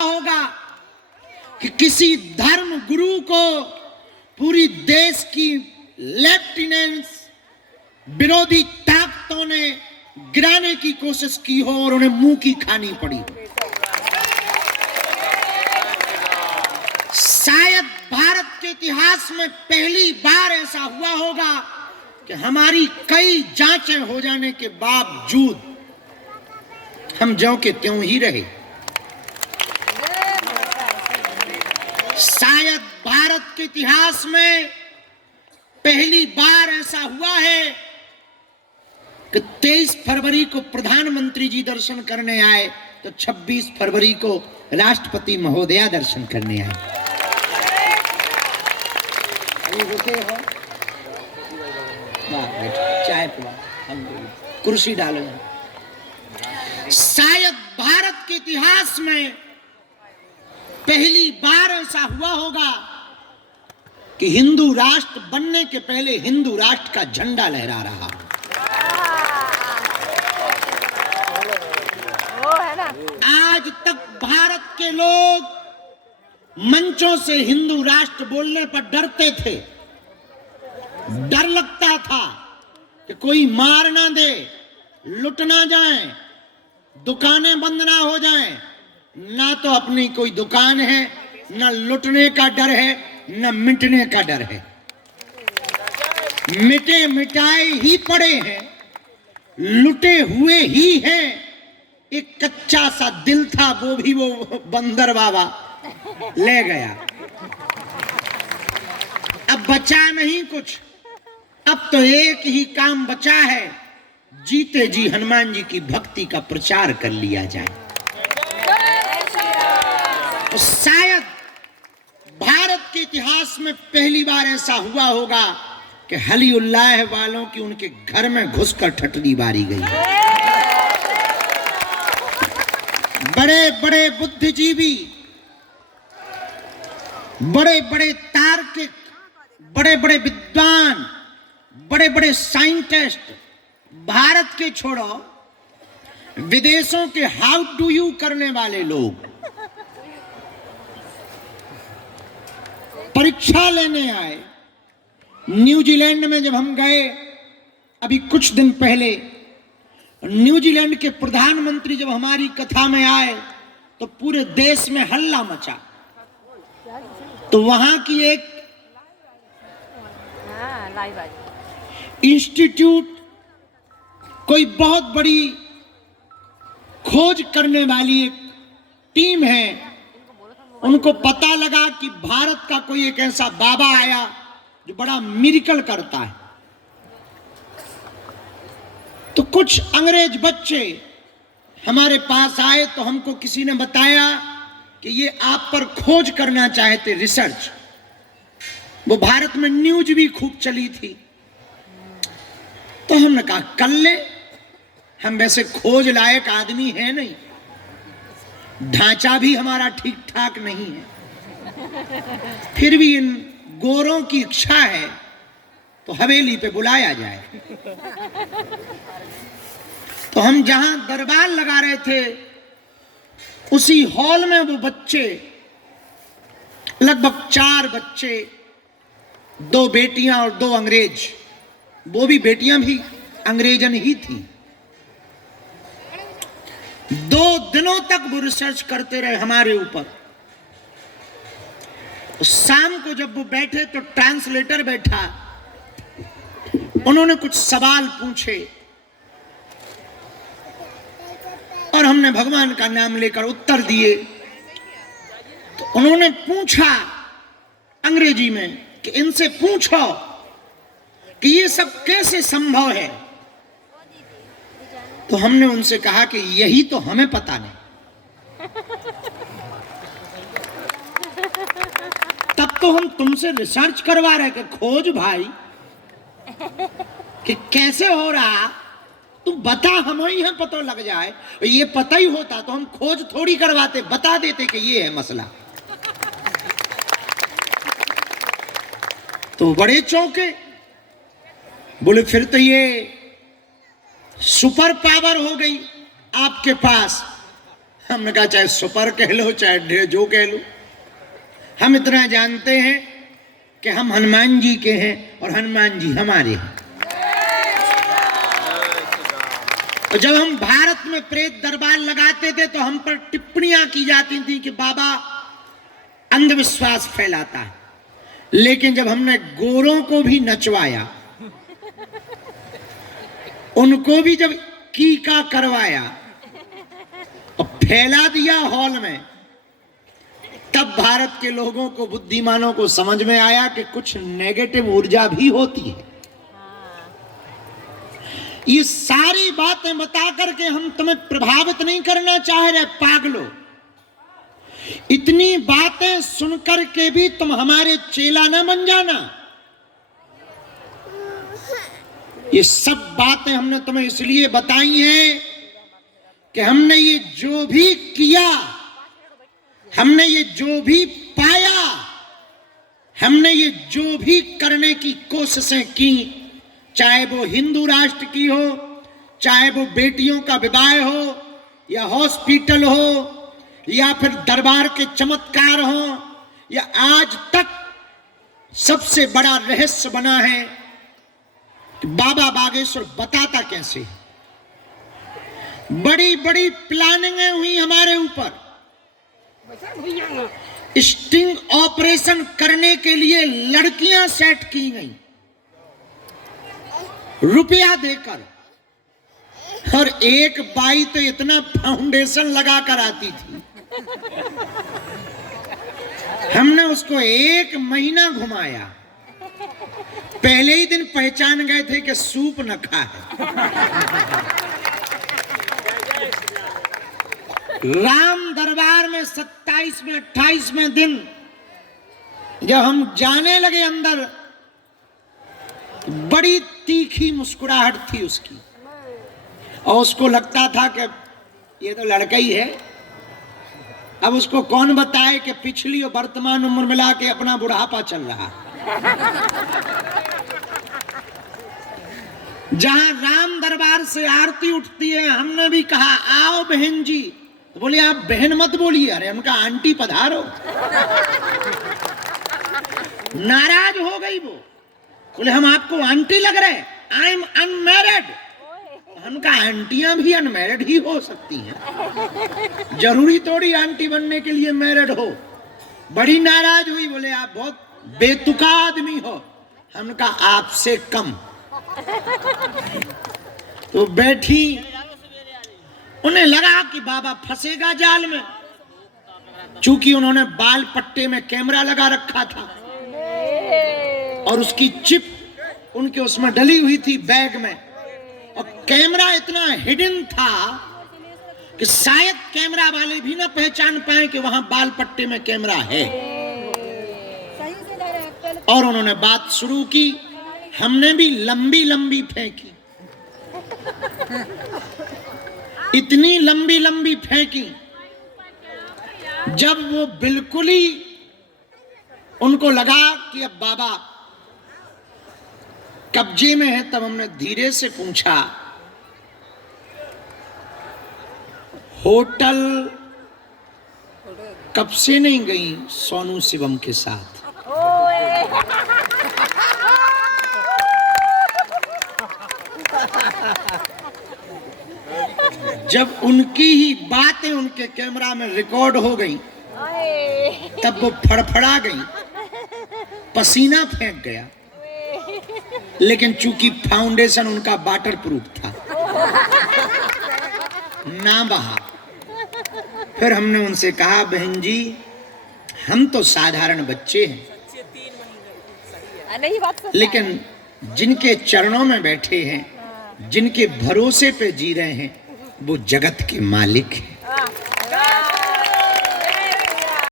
होगा कि किसी धर्म गुरु को पूरी देश की लेफ्टिनेंट्स विरोधी ताकतों ने गिराने की कोशिश की हो और उन्हें मुंह की खानी पड़ी। शायद भारत के इतिहास में पहली बार ऐसा हुआ होगा कि हमारी कई जांचें हो जाने के बावजूद हम ज्यों के त्यों ही रहे। शायद भारत के इतिहास में पहली बार ऐसा हुआ है कि 23 फरवरी को प्रधानमंत्री जी दर्शन करने आए तो 26 फरवरी को राष्ट्रपति महोदया दर्शन करने आए। चाय पिला, कुर्सी डालो। शायद भारत के इतिहास में पहली बार ऐसा हुआ होगा कि हिंदू राष्ट्र बनने के पहले हिंदू राष्ट्र का झंडा लहरा रहा। आज तक भारत के लोग मंचों से हिंदू राष्ट्र बोलने पर डरते थे। डर लगता था कि कोई मार ना दे, लुट ना जाए, दुकानें बंद ना हो जाएं। ना तो अपनी कोई दुकान है, ना लुटने का डर है, ना मिटने का डर है। मिटे मिटाए ही पड़े हैं, लुटे हुए ही हैं। एक कच्चा सा दिल था, वो भी वो बंदर बाबा ले गया। अब बचा नहीं कुछ। अब तो एक ही काम बचा है, जीते जी हनुमान जी की भक्ति का प्रचार कर लिया जाए। तो शायद भारत के इतिहास में पहली बार ऐसा हुआ होगा कि हली उल्लाह वालों की उनके घर में घुसकर ठटनी मारी गई। बड़े बड़े बुद्धिजीवी, बड़े बड़े तार्किक, बड़े बड़े विद्वान, बड़े बड़े साइंटिस्ट, भारत के छोड़ो विदेशों के हाउ डू यू करने वाले लोग परीक्षा लेने आए। न्यूजीलैंड में जब हम गए अभी कुछ दिन पहले, न्यूजीलैंड के प्रधानमंत्री जब हमारी कथा में आए तो पूरे देश में हल्ला मचा। तो वहां की एक इंस्टीट्यूट, कोई बहुत बड़ी खोज करने वाली एक टीम है, उनको पता लगा कि भारत का कोई एक ऐसा बाबा आया जो बड़ा मिरेकल करता है। तो कुछ अंग्रेज बच्चे हमारे पास आए तो हमको किसी ने बताया कि ये आप पर खोज करना चाहते, रिसर्च। वो भारत में न्यूज भी खूब चली थी। तो हमने कहा कर ले, हम वैसे खोज लायक आदमी है नहीं, ढांचा भी हमारा ठीक ठाक नहीं है, फिर भी इन गोरों की इच्छा है तो हवेली पे बुलाया जाए। तो हम जहां दरबार लगा रहे थे उसी हॉल में वो बच्चे, लगभग 4 बच्चे, 2 बेटियां और 2 अंग्रेज, वो भी बेटियां भी अंग्रेजन ही थी। 2 दिनों तक वो रिसर्च करते रहे हमारे ऊपर। शाम को जब वो बैठे तो ट्रांसलेटर बैठा, उन्होंने कुछ सवाल पूछे और हमने भगवान का नाम लेकर उत्तर दिए। तो उन्होंने पूछा अंग्रेजी में कि इनसे पूछो कि ये सब कैसे संभव है। तो हमने उनसे कहा कि यही तो हमें पता नहीं। तब तो हम तुमसे रिसर्च करवा रहे कि खोज भाई कि कैसे हो रहा, तुम बता, हम ही हैं पता लग जाए। ये पता ही होता तो हम खोज थोड़ी करवाते, बता देते कि ये है मसला। तो बड़े चौंके, बोले फिर तो ये सुपर पावर हो गई आपके पास। हमने कहा चाहे सुपर कह लो चाहे जो कह लो, हम इतना जानते हैं कि हम हनुमान जी के हैं और हनुमान जी हमारे हैं। और जब हम भारत में प्रेत दरबार लगाते थे तो हम पर टिप्पणियां की जाती थी कि बाबा अंधविश्वास फैलाता है, लेकिन जब हमने गोरों को भी नचवाया, उनको भी जब कीका करवाया और फैला दिया हॉल में, तब भारत के लोगों को, बुद्धिमानों को समझ में आया कि कुछ नेगेटिव ऊर्जा भी होती है। ये सारी बातें बता करके हम तुम्हें प्रभावित नहीं करना चाह रहे पागलों। इतनी बातें सुनकर के भी तुम हमारे चेला ना बन जाना। ये सब बातें हमने तुम्हें इसलिए बताई हैं कि हमने ये जो भी किया, हमने ये जो भी पाया, हमने ये जो भी करने की कोशिशें की, चाहे वो हिंदू राष्ट्र की हो, चाहे वो बेटियों का विवाह हो, या हॉस्पिटल हो, या फिर दरबार के चमत्कार हो, या आज तक सबसे बड़ा रहस्य बना है कि बाबा बागेश्वर बताता कैसे। बड़ी बड़ी प्लानिंगें हुई हमारे ऊपर। स्टिंग ऑपरेशन करने के लिए लड़कियां सेट की गई रुपया देकर, और एक बाई तो इतना फाउंडेशन लगा कर आती थी, हमने उसको 1 महीना घुमाया। पहले ही दिन पहचान गए थे कि सूप न खाए। राम दरबार में 27वें 28वें दिन जब हम जाने लगे अंदर, बड़ी तीखी मुस्कुराहट थी उसकी, और उसको लगता था कि ये तो लड़का ही है। अब उसको कौन बताए कि पिछली और वर्तमान उम्र मिला के अपना बुढ़ापा चल रहा। जहां राम दरबार से आरती उठती है, हमने भी कहा आओ बहन जी, तो बोले आप बहन मत बोलिए। अरे हमका आंटी पधारो। नाराज हो गई वो, बोले हम आपको आंटी लग रहे, आई एम अनमैरिड। हमका आंटियां भी अनमैरिड ही हो सकती हैं, जरूरी थोड़ी आंटी बनने के लिए मैरिड हो। बड़ी नाराज हुई, बोले आप बहुत बेतुका आदमी हो। हमका आपसे कम। तो बैठी, उन्हें लगा कि बाबा फंसेगा जाल में, चूंकि उन्होंने बाल पट्टे में कैमरा लगा रखा था और उसकी चिप उनके उसमें डली हुई थी बैग में, और कैमरा इतना हिडन था कि शायद कैमरा वाले भी ना पहचान पाए कि वहां बाल पट्टे में कैमरा है। और उन्होंने बात शुरू की, हमने भी लंबी लंबी फेंकी, इतनी लंबी लंबी फेंकी, जब वो बिल्कुल ही उनको लगा कि अब बाबा कब्जे में है, तब हमने धीरे से पूछा, होटल कब से नहीं गई सोनू शिवम के साथ? जब उनकी ही बातें उनके कैमरा में रिकॉर्ड हो गई, तब वो फड़फड़ा गई, पसीना फेंक गया, लेकिन चूंकि फाउंडेशन उनका वाटर प्रूफ था, ना बहा। फिर हमने उनसे कहा, बहन जी हम तो साधारण बच्चे हैं, लेकिन जिनके चरणों में बैठे हैं, जिनके भरोसे पे जी रहे हैं, वो जगत के मालिक हैं।